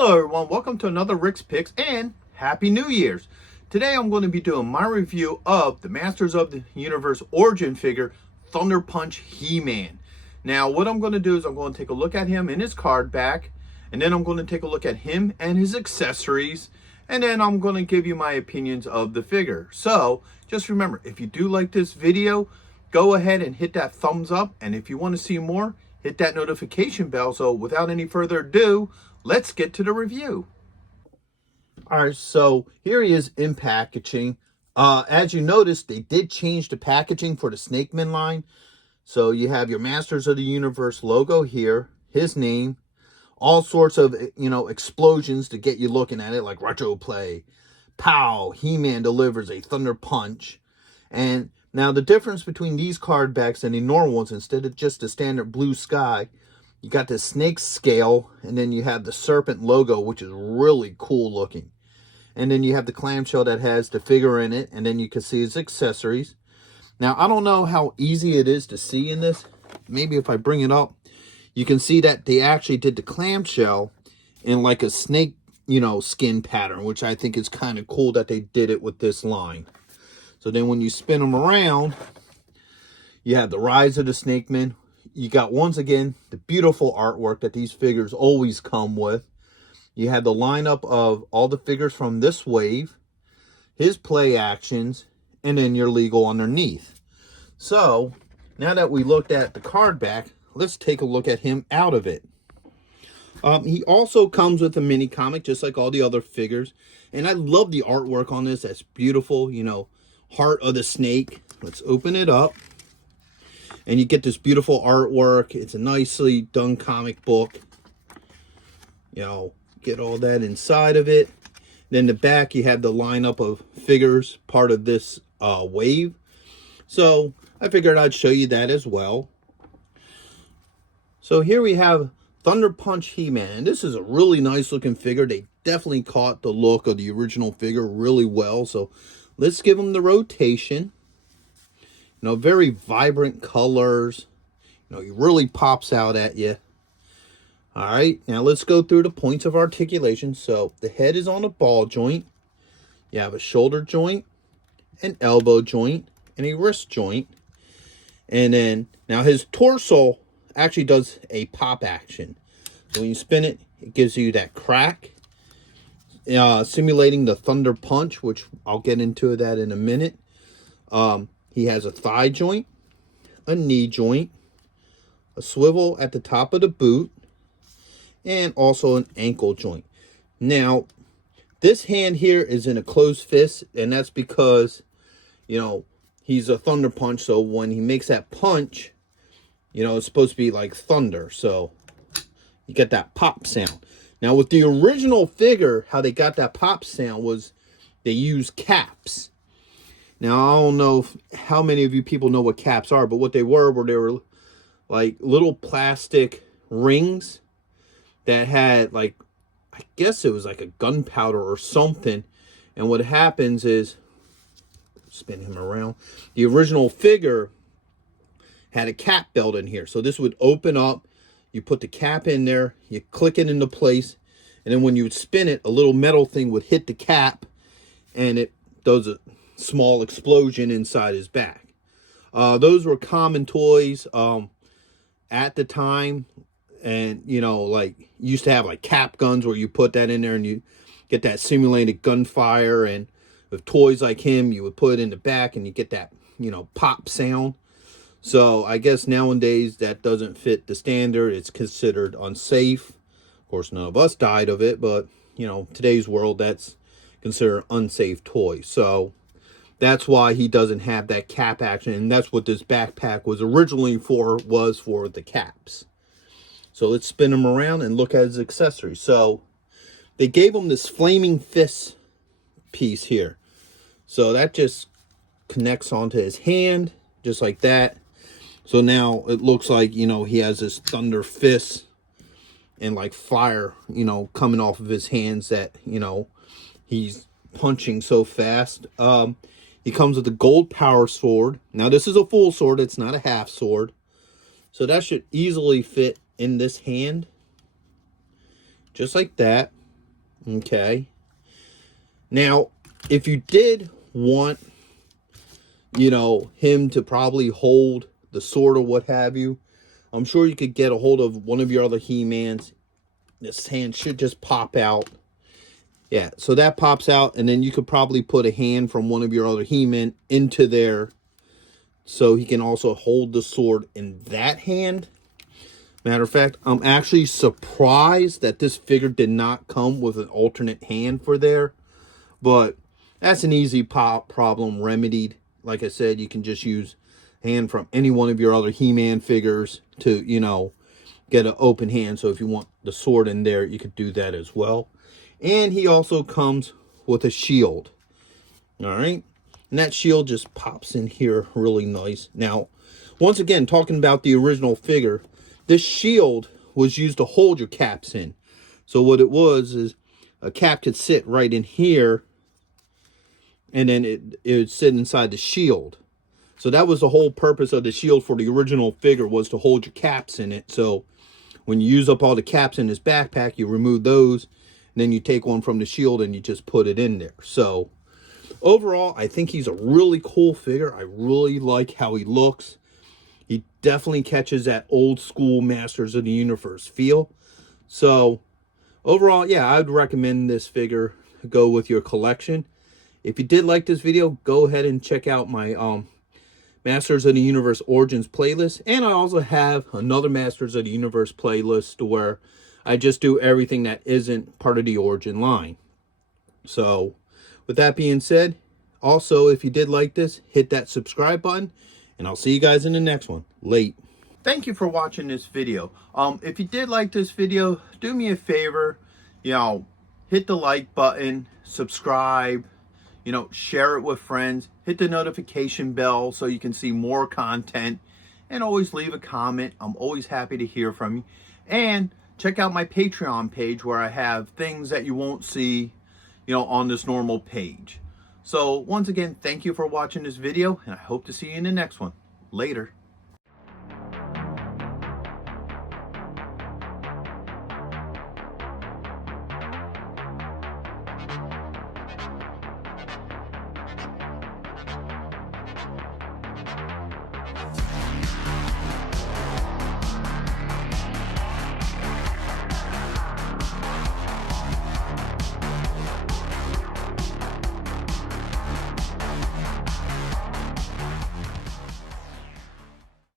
Hello everyone, welcome to another Rick's Picks and Happy New Year's. Today I'm going to be doing my review of the Masters of the Universe origin figure, Thunder Punch He-Man. Now what I'm going to do is I'm going to take a look at him in his card back, and then I'm going to take a look at him and his accessories, and then I'm going to give you my opinions of the figure. So just remember, if you do like this video, go ahead and hit that thumbs up, and if you want to see more, hit that notification bell. So without any further ado, let's get to the review. All right, so here he is in packaging. As you notice, they did change the packaging for the Snakeman line. So you have your Masters of the Universe logo here, his name, all sorts of, explosions to get you looking at it, like retro play, pow, He-Man delivers a thunder punch. And now the difference between these card backs and the normal ones, instead of just the standard blue sky, you got the snake scale, and then you have the serpent logo, which is really cool looking. And then you have the clamshell that has the figure in it, and then you can see his accessories. Now, I don't know how easy it is to see in this. Maybe if I bring it up, you can see that they actually did the clamshell in like a snake, skin pattern, which I think is kind of cool that they did it with this line. So then when you spin them around, you have the Rise of the Snakeman. You got, once again, the beautiful artwork that these figures always come with. You have the lineup of all the figures from this wave, his play actions, and then your legal underneath. So, now that we looked at the card back, let's take a look at him out of it. He also comes with a mini comic, just like all the other figures. And I love the artwork on this. That's beautiful, Heart of the Snake. Let's open it up. And you get this beautiful artwork. It's a nicely done comic book. Get all that inside of it. Then the back, you have the lineup of figures, part of this wave. So I figured I'd show you that as well. So here we have Thunder Punch He-Man. This is a really nice looking figure. They definitely caught the look of the original figure really well. So let's give him the rotation. Very vibrant colors. He really pops out at you. All right, now let's go through the points of articulation. So the head is on a ball joint. You have a shoulder joint, an elbow joint, and a wrist joint. And then, now his torso actually does a pop action. So when you spin it, it gives you that crack, simulating the Thunder Punch, which I'll get into that in a minute. He has a thigh joint, a knee joint, a swivel at the top of the boot, and also an ankle joint. Now, this hand here is in a closed fist, and that's because, he's a Thunder Punch, so when he makes that punch, it's supposed to be like thunder, so you get that pop sound. Now, with the original figure, how they got that pop sound was they used caps. Now, I don't know how many of you people know what caps are, but what they were like little plastic rings that had, like, I guess it was like a gunpowder or something. And what happens is, spin him around, the original figure had a cap belt in here. So this would open up, you put the cap in there, you click it into place, and then when you would spin it, a little metal thing would hit the cap, and it does a small explosion inside his back. Those were common toys at the time, and like, used to have like cap guns where you put that in there and you get that simulated gunfire. And with toys like him, you would put it in the back and you get that pop sound. So I guess nowadays that doesn't fit the standard. It's considered unsafe. Of course, none of us died of it, but today's world, that's considered unsafe toy. So that's why he doesn't have that cap action, and that's what this backpack was originally for, was for the caps. So let's spin him around and look at his accessories. So they gave him this flaming fist piece here. So that just connects onto his hand, just like that. So now it looks like, he has this thunder fist and like fire, coming off of his hands that, he's punching so fast. He comes with a gold power sword. Now this is a full sword, it's not a half sword. So that should easily fit in this hand. Just like that. Okay. Now, if you did want, him to probably hold the sword or what have you, I'm sure you could get a hold of one of your other He-Mans. This hand should just pop out. Yeah, so that pops out, and then you could probably put a hand from one of your other He-Men into there so he can also hold the sword in that hand. Matter of fact, I'm actually surprised that this figure did not come with an alternate hand for there. But that's an easy problem remedied. Like I said, you can just use a hand from any one of your other He-Man figures to, get an open hand. So if you want the sword in there, you could do that as well. And he also comes with a shield. All right. And that shield just pops in here really nice. Now, once again, talking about the original figure, this shield was used to hold your caps in. So what it was is a cap could sit right in here, and then it would sit inside the shield. So that was the whole purpose of the shield for the original figure, was to hold your caps in it. So when you use up all the caps in this backpack, you remove those, and then you take one from the shield and you just put it in there. So overall, I think he's a really cool figure. I really like how he looks. He definitely catches that old school Masters of the Universe feel. So overall, yeah, I would recommend this figure go with your collection. If you did like this video, go ahead and check out my Masters of the Universe Origins playlist. And I also have another Masters of the Universe playlist where I just do everything that isn't part of the Origin line. So with that being said, also, if you did like this, hit that subscribe button. And I'll see you guys in the next one. Late. Thank you for watching this video. If you did like this video, do me a favor, hit the like button, subscribe, share it with friends, hit the notification bell so you can see more content, and always leave a comment. I'm always happy to hear from you. And check out my Patreon page where I have things that you won't see, on this normal page. So once again, thank you for watching this video, and I hope to see you in the next one. Later.